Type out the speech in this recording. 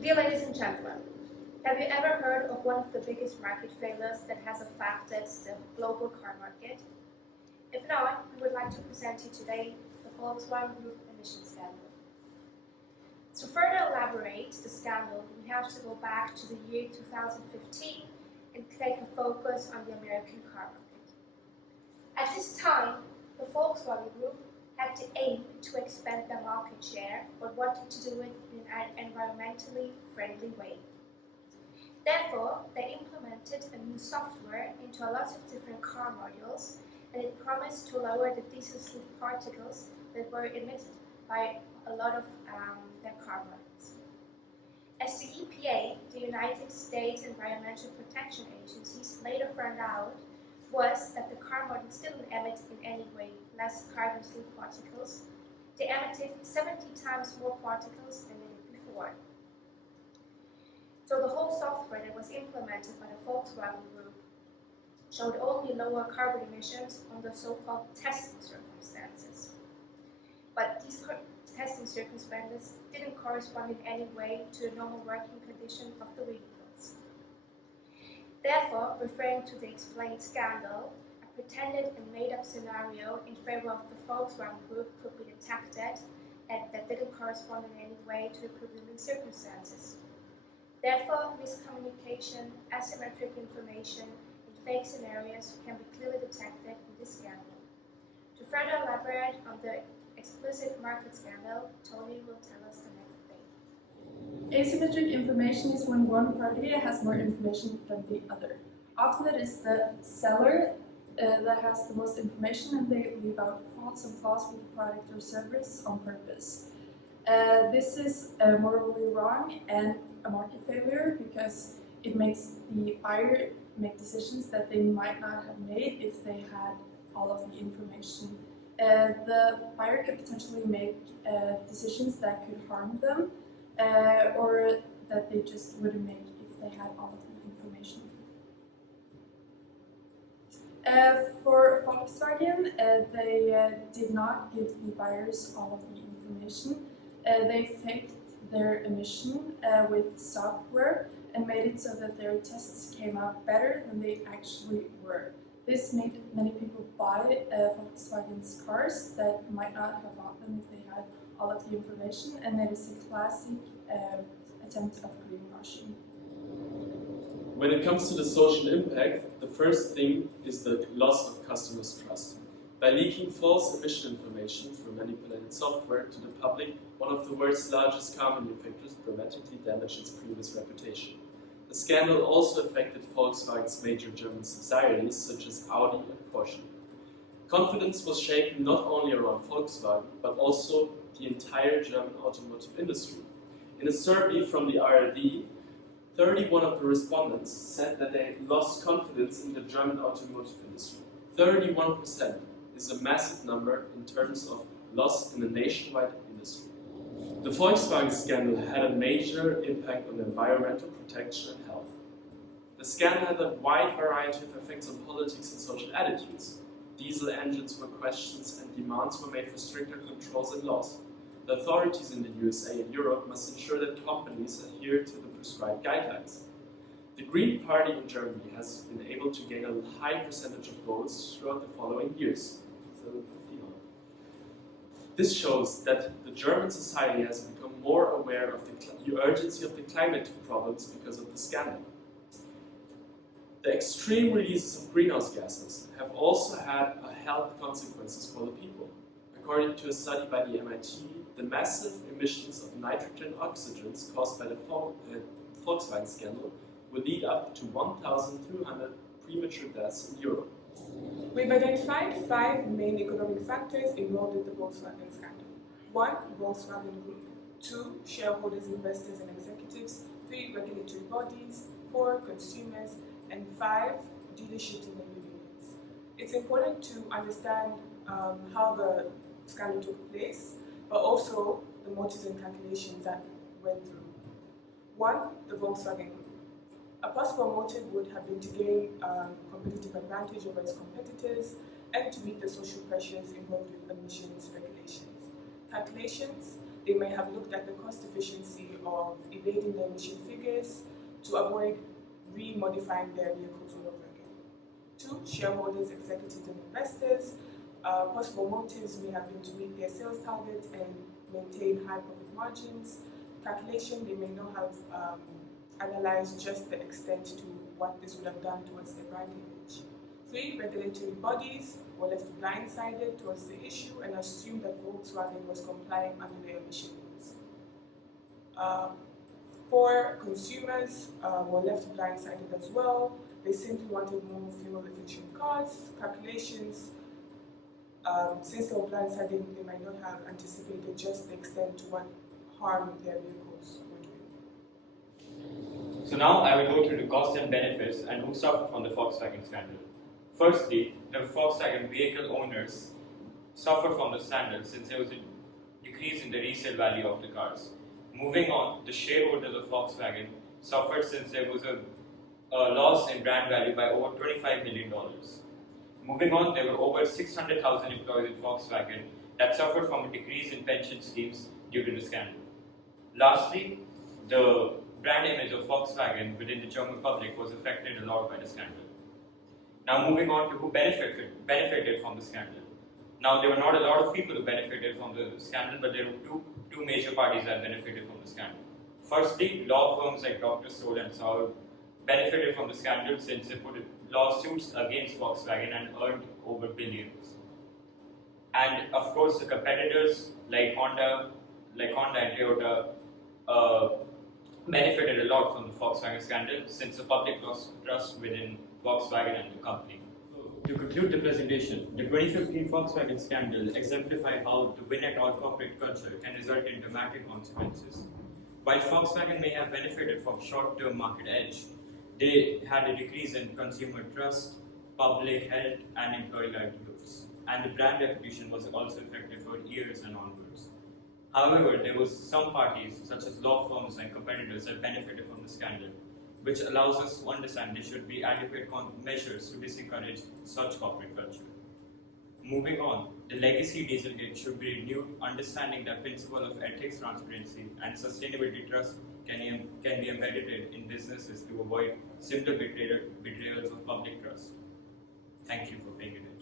Dear ladies and gentlemen, have you ever heard of one of the biggest market failures that has affected the global car market? If not, we would like to present you today the Volkswagen Group emission scandal. To further elaborate the scandal, we have to go back to the year 2015 and take a focus on the American car market. At this time, the Volkswagen Group had the aim to expand their market share, but wanted to do it in an environmentally friendly way. Therefore, they implemented a new software into a lot of different car modules, and it promised to lower the diesel soot particles that were emitted by a lot of their car models. As the EPA, the United States Environmental Protection Agencies, later found out, was that the car models didn't emit in any way less carbon soot particles. They emitted 70 times more particles than they did before. So the whole software that was implemented by the Volkswagen Group showed only lower carbon emissions under so-called testing circumstances. But these testing circumstances didn't correspond in any way to the normal working condition of the vehicles. Therefore, referring to the explained scandal, a pretended and made-up scenario in favor of the Volkswagen Group could be detected and that didn't correspond in any way to the prevailing circumstances. Therefore, miscommunication, asymmetric information, and fake scenarios can be clearly detected in this scandal. To further elaborate on the explicit market scandal, Tony will tell us the next thing. Asymmetric information is when one party has more information than the other. Often it is the seller that has the most information and they leave out faults and flaws with the product or service on purpose. This is morally wrong and a market failure because it makes the buyer make decisions that they might not have made if they had all of the information. The buyer could potentially make decisions that could harm them or that they just wouldn't make if they had all of the information. For Volkswagen, they did not give the buyers all of the information. They faked their emission with software and made it so that their tests came out better than they actually were. This made many people buy Volkswagen's cars that might not have bought them if they had all of the information, and it is a classic attempt of greenwashing. When it comes to the social impact, the first thing is the loss of customers' trust. By leaking false emission information through manipulated software to the public, one of the world's largest car manufacturers dramatically damaged its previous reputation. The scandal also affected Volkswagen's major German subsidiaries such as Audi and Porsche. Confidence was shaken not only around Volkswagen, but also the entire German automotive industry. In a survey from the ARD, 31 of the respondents said that they had lost confidence in the German automotive industry. 31% is a massive number in terms of loss in a nationwide industry. The Volkswagen scandal had a major impact on environmental protection and health. The scandal had a wide variety of effects on politics and social attitudes. Diesel engines were questioned and demands were made for stricter controls and laws. The authorities in the USA and Europe must ensure that companies adhere to the prescribed guidelines. The Green Party in Germany has been able to gain a high percentage of votes throughout the following years, 2015 on. This shows that the German society has become more aware of the urgency of the climate problems because of the scandal. The extreme releases of greenhouse gases have also had health consequences for the people. According to a study by the MIT, the massive emissions of nitrogen oxygens caused by the Volkswagen scandal will lead up to 1,300 premature deaths in Europe. We've identified 5 main economic factors involved in the Volkswagen scandal. 1. Volkswagen Group. 2. Shareholders, investors and executives. 3. Regulatory bodies. 4. Consumers. And 5. Dealerships and labor unions. It's important to understand how the scandal took place, but also the motives and calculations that went through. 1. The Volkswagen Group. A possible motive would have been to gain competitive advantage over its competitors and to meet the social pressures involved with emissions regulations. Calculations. they may have looked at the cost efficiency of evading the emission figures to avoid remodifying their vehicles all over again. 2. Shareholders, executives, and investors. Possible motives may have been to meet their sales targets and maintain high profit margins. Calculation, they may not have analyzed just the extent to what this would have done towards their brand image. 3. Regulatory bodies were left blindsided towards the issue and assumed that Volkswagen was complying under their emission rules. 4. Consumers were left blindsided as well. They simply wanted more fuel-efficient cars. Calculations, since they were blindsided, they might not have anticipated just the extent to what harm their vehicles were doing. So now I will go through the costs and benefits and who suffered from the Volkswagen scandal. Firstly, the Volkswagen vehicle owners suffered from the scandal since there was a decrease in the resale value of the cars. Moving on, the shareholders of Volkswagen suffered since there was a loss in brand value by over $25 million. Moving on, there were over 600,000 employees in Volkswagen that suffered from a decrease in pension schemes due to the scandal. Lastly, the brand image of Volkswagen within the German public was affected a lot by the scandal. Now moving on to who benefited from the scandal. Now there were not a lot of people who benefited from the scandal, but there were two major parties that benefited from the scandal. Firstly, law firms like Dr. Stoll and Saul benefited from the scandal since they put lawsuits against Volkswagen and earned over billions. And of course, the competitors like Honda and Toyota benefited a lot from the Volkswagen scandal since the public lost trust within Volkswagen and the company. To conclude the presentation, the 2015 Volkswagen scandal exemplified how the win-at-all corporate culture can result in dramatic consequences. While Volkswagen may have benefited from short-term market edge, they had a decrease in consumer trust, public health, and employee livelihoods, and the brand reputation was also affected for years and onwards. However, there was some parties, such as law firms and competitors, that benefited from the scandal, which allows us to understand there should be adequate measures to discourage such corporate culture. Moving on, the legacy Dieselgate should be renewed, understanding that principle of ethics, transparency, and sustainability trust can be embedded in businesses to avoid similar betrayals of public trust. Thank you for paying attention.